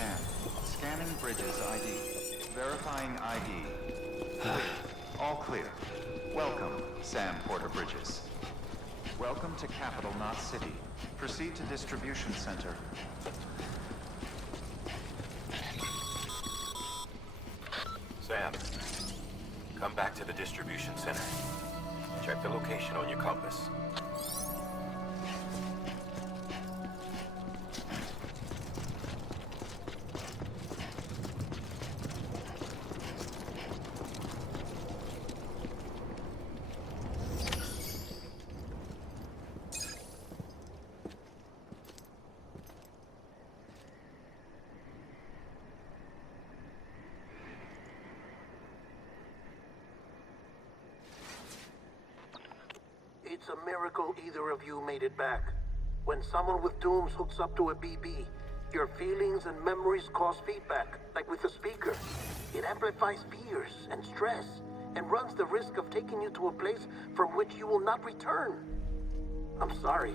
Scan. Scanning Bridges ID. Verifying ID. Clear. All clear. Welcome, Sam Porter Bridges. Welcome to Capital Knot City. Proceed to Distribution Center. Sam, come back to the distribution center. Check the location on your compass. It's a miracle either of you made it back. When someone with dooms hooks up to a BB, your feelings and memories cause feedback, like with a speaker. It amplifies fears and stress, and runs the risk of taking you to a place from which you will not return. I'm sorry,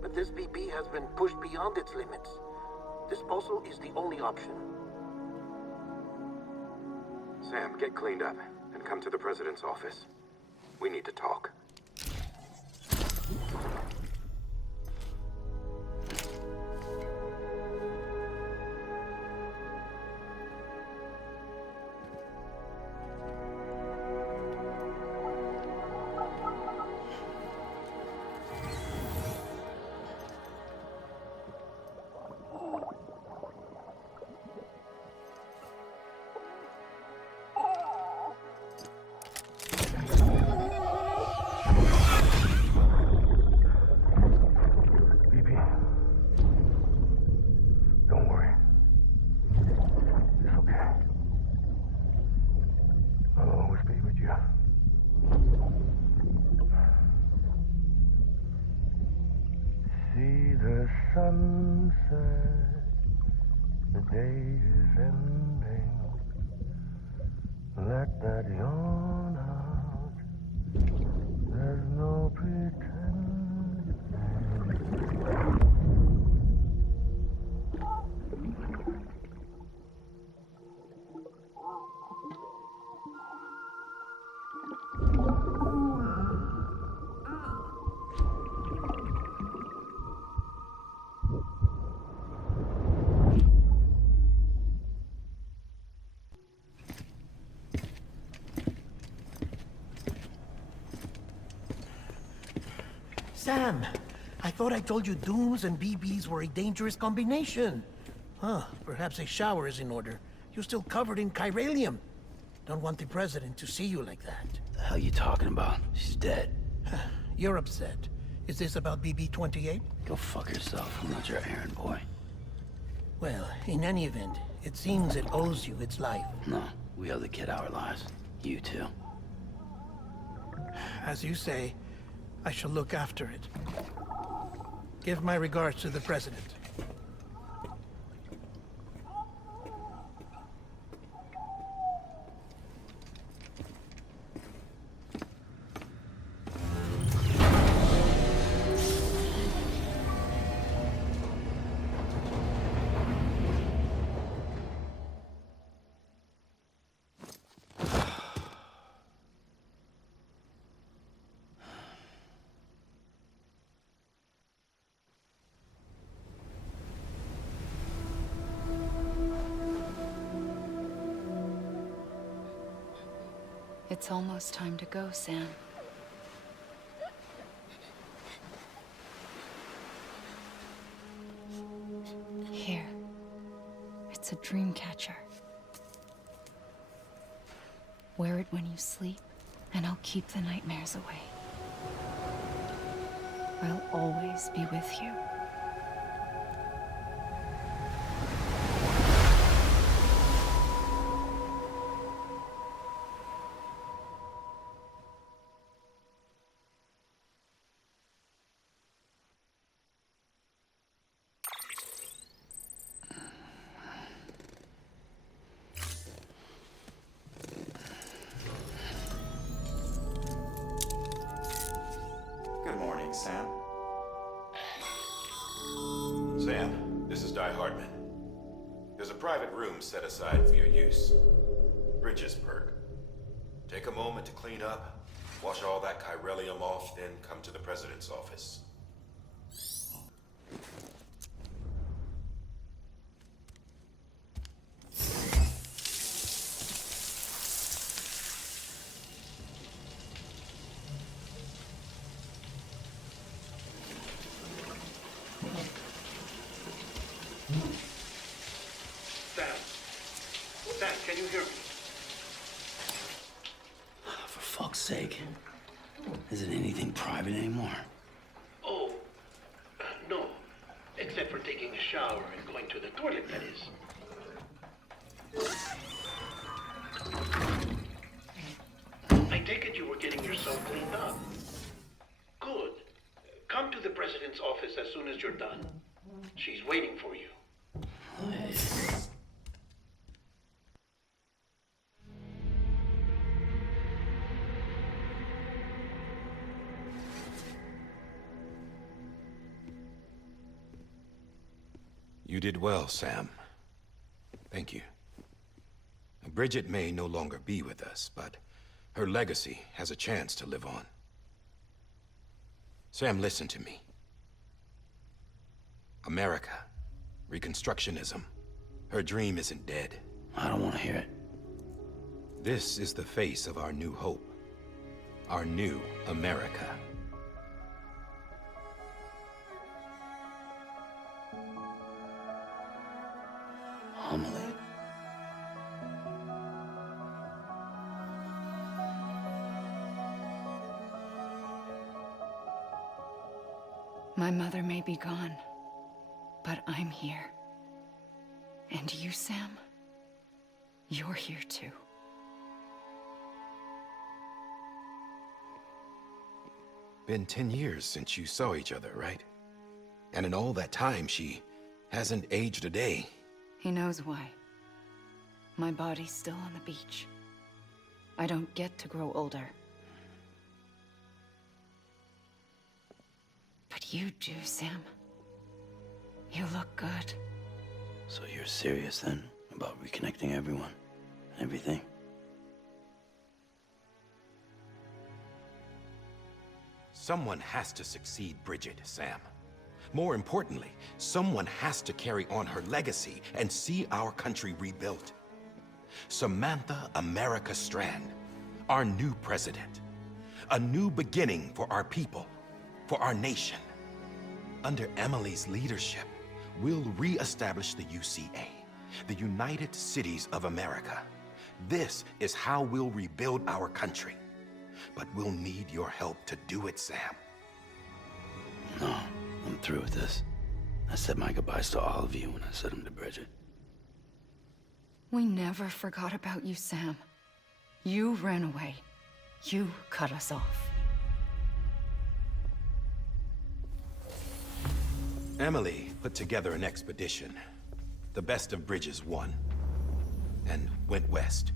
but this BB has been pushed beyond its limits. Disposal is the only option. Sam, get cleaned up and come to the president's office. We need to talk. Sunset, the day is ending. Let that yawn out. There's no pretending. Sam, I thought I told you dooms and BBs were a dangerous combination. Huh, perhaps a shower is in order. You're still covered in chiralium. Don't want the president to see you like that. The hell you talking about? She's dead. You're upset. Is this about BB-28? Go fuck yourself. I'm not your errand boy. Well, in any event, it seems it owes you its life. No, we owe the kid our lives. You too. As you say, I shall look after it. Give my regards to the president. It's almost time to go, Sam. Here. It's a dream catcher. Wear it when you sleep, and I'll keep the nightmares away. I'll always be with you. Good morning, Sam. Sam, this is Di Hartman. There's a private room set aside for your use. Bridges perk. Take a moment to clean up, wash all that chiralium off, then come to the President's office. Sam, can you hear me? For fuck's sake. Isn't anything private anymore? Oh, no. Except for taking a shower and going to the toilet, that is. I take it you were getting yourself cleaned up. Good. Come to the President's office as soon as you're done. She's waiting for you. You did well, Sam. Thank you. Bridget may no longer be with us, but her legacy has a chance to live on. Sam, listen to me. America, Reconstructionism, her dream isn't dead. I don't want to hear it. This is the face of our new hope. Our new America. Amelie. My mother may be gone, but I'm here. And you, Sam? You're here too. Been 10 years since you saw each other, right? And in all that time, she hasn't aged a day. He knows why. My body's still on the beach. I don't get to grow older. But you do, Sam. You look good. So you're serious then about reconnecting everyone and everything? Someone has to succeed Bridget, Sam. More importantly, someone has to carry on her legacy and see our country rebuilt. Samantha America Strand, our new president. A new beginning for our people, for our nation. Under Amelie's leadership, we'll re-establish the UCA, the United Cities of America. This is how we'll rebuild our country. But we'll need your help to do it, Sam. No, I'm through with this. I said my goodbyes to all of you when I said them to Bridget. We never forgot about you, Sam. You ran away. You cut us off. Amelie put together an expedition. The best of Bridges won. And went west.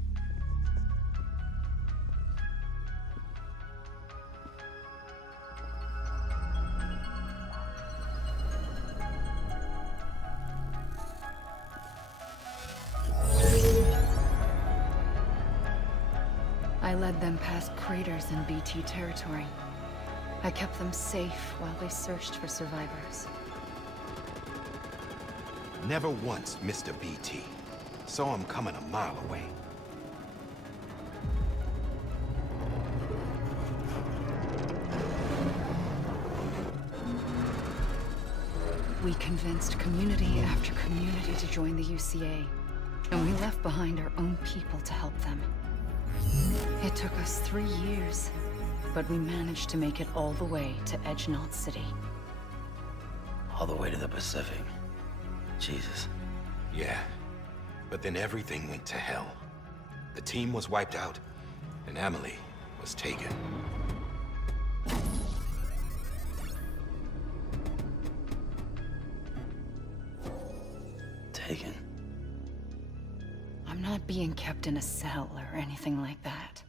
I led them past craters in BT territory. I kept them safe while they searched for survivors. Never once missed a BT. Saw him coming a mile away. We convinced community after community to join the UCA, and we left behind our own people to help them. It took us 3 years, but we managed to make it all the way to Edgenalt City. All the way to the Pacific. Jesus. Yeah, but then everything went to hell. The team was wiped out, and Amelie was taken. Taken. I'm not being kept in a cell or anything like that.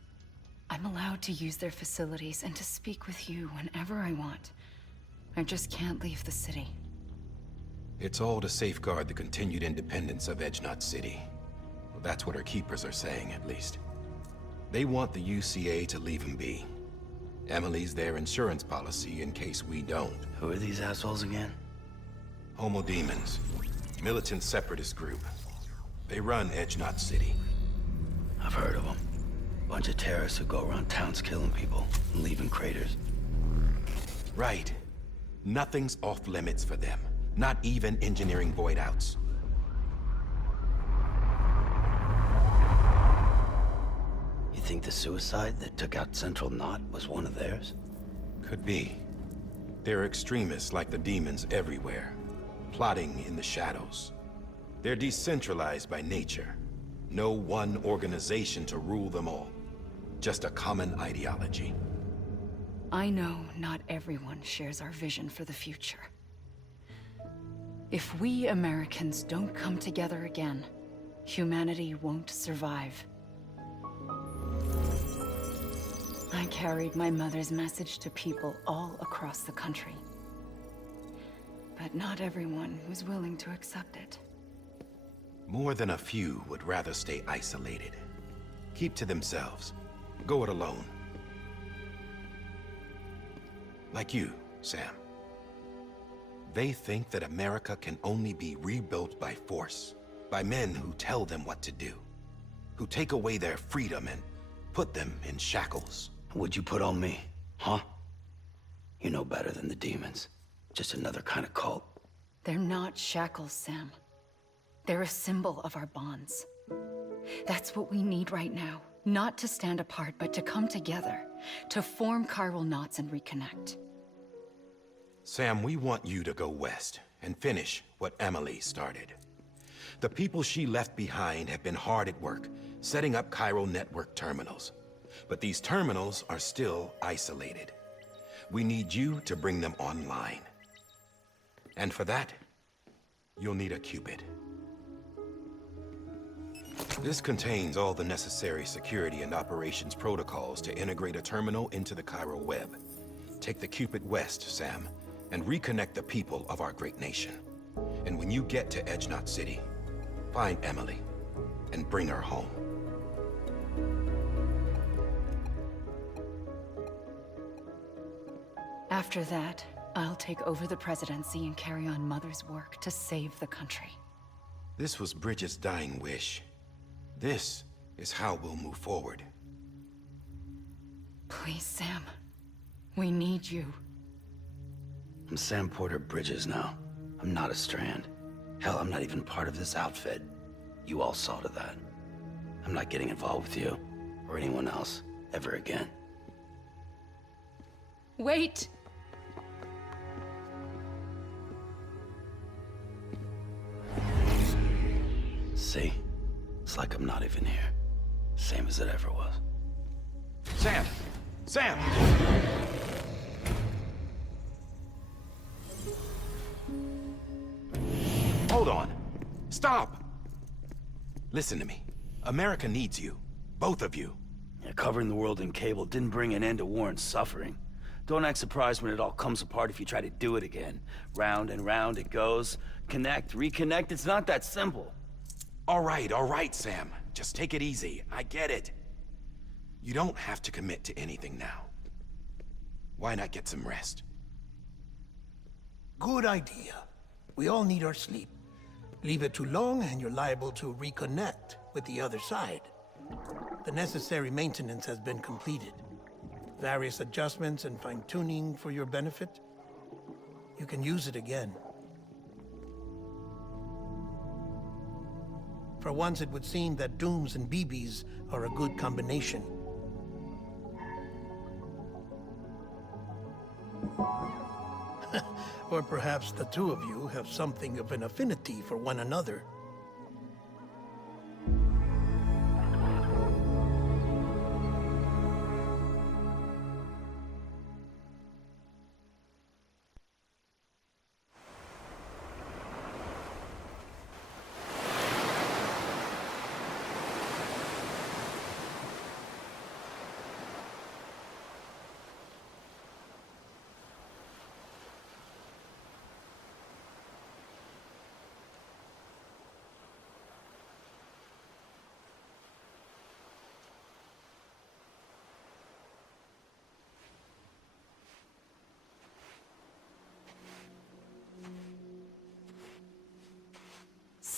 I'm allowed to use their facilities and to speak with you whenever I want. I just can't leave the city. It's all to safeguard the continued independence of Edgenot City. Well, that's what her keepers are saying, at least. They want the UCA to leave him be. Amelie's their insurance policy in case we don't. Who are these assholes again? Homo Demons. Militant separatist group. They run Edgenot City. I've heard of them. Bunch of terrorists who go around towns killing people and leaving craters. Right. Nothing's off limits for them. Not even engineering void outs. You think the suicide that took out Central Knot was one of theirs? Could be. There are extremists like the demons everywhere, plotting in the shadows. They're decentralized by nature. No one organization to rule them all. Just a common ideology. I know not everyone shares our vision for the future. If we Americans don't come together again, humanity won't survive. I carried my mother's message to people all across the country. But not everyone was willing to accept it. More than a few would rather stay isolated. Keep to themselves. Go it alone. Like you, Sam. They think that America can only be rebuilt by force, by men who tell them what to do, who take away their freedom and put them in shackles. What'd you put on me, huh? You know better than the demons. Just another kind of cult. They're not shackles, Sam. They're a symbol of our bonds. That's what we need right now. Not to stand apart, but to come together. To form chiral knots and reconnect. Sam, we want you to go west and finish what Amelie started. The people she left behind have been hard at work, setting up chiral network terminals. But these terminals are still isolated. We need you to bring them online. And for that, you'll need a Cupid. This contains all the necessary security and operations protocols to integrate a terminal into the chiral web. Take the Cupid west, Sam, and reconnect the people of our great nation. And when you get to Edgenot City, find Amelie and bring her home. After that, I'll take over the presidency and carry on Mother's work to save the country. This was Bridget's dying wish. This is how we'll move forward. Please, Sam. We need you. I'm Sam Porter Bridges now. I'm not a Strand. Hell, I'm not even part of this outfit. You all saw to that. I'm not getting involved with you, or anyone else, ever again. Wait! See? It's like I'm not even here. Same as it ever was. Sam! Sam! Hold on. Stop! Listen to me. America needs you. Both of you. Yeah, covering the world in cable didn't bring an end to war and suffering. Don't act surprised when it all comes apart if you try to do it again. Round and round it goes. Connect, reconnect, it's not that simple. All right, Sam. Just take it easy. I get it. You don't have to commit to anything now. Why not get some rest? Good idea. We all need our sleep. Leave it too long and you're liable to reconnect with the other side. The necessary maintenance has been completed. Various adjustments and fine-tuning for your benefit. You can use it again. For once, it would seem that Dooms and BBs are a good combination. Or perhaps the two of you have something of an affinity for one another.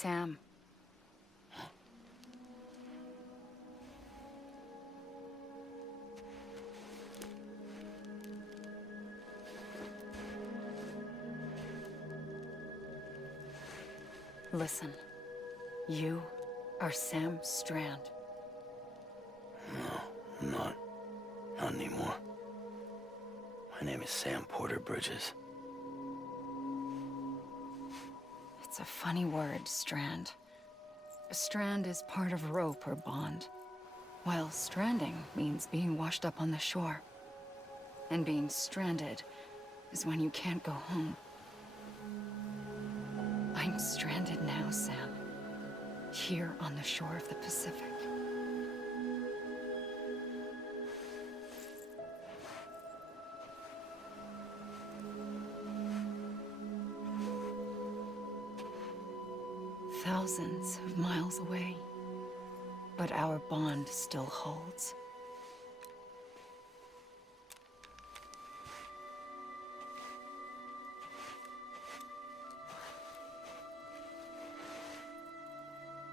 Sam. Listen, you are Sam Strand. No, I'm not. Not anymore. My name is Sam Porter Bridges. It's a funny word, Strand. A strand is part of rope or bond, while stranding means being washed up on the shore. And being stranded is when you can't go home. I'm stranded now, Sam. Here on the shore of the Pacific. Thousands of miles away, but our bond still holds.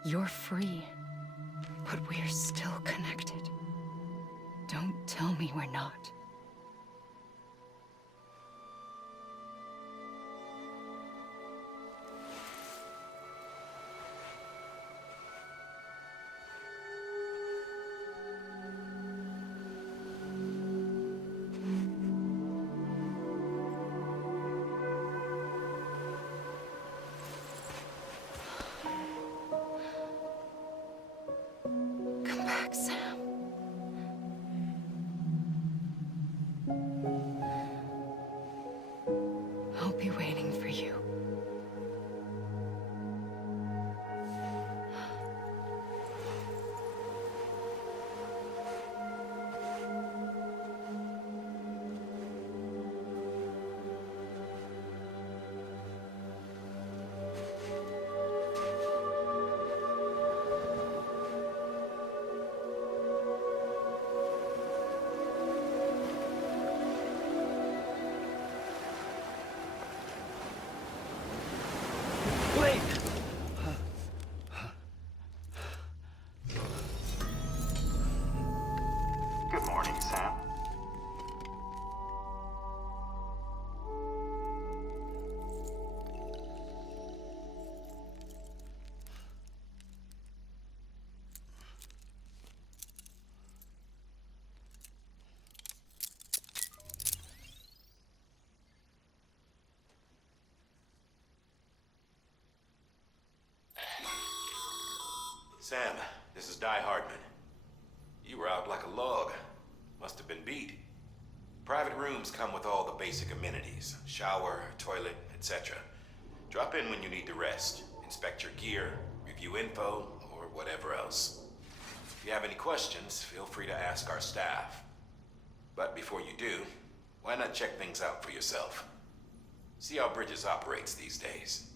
You're free, but we're still connected. Don't tell me we're not. Come back, Sam. I'll be waiting for you. Wait! Good morning, Sam. Sam, this is Di Hardman. You were out like a log. Must have been beat. Private rooms come with all the basic amenities. Shower, toilet, etc. Drop in when you need to rest. Inspect your gear, review info, or whatever else. If you have any questions, feel free to ask our staff. But before you do, why not check things out for yourself? See how Bridges operates these days.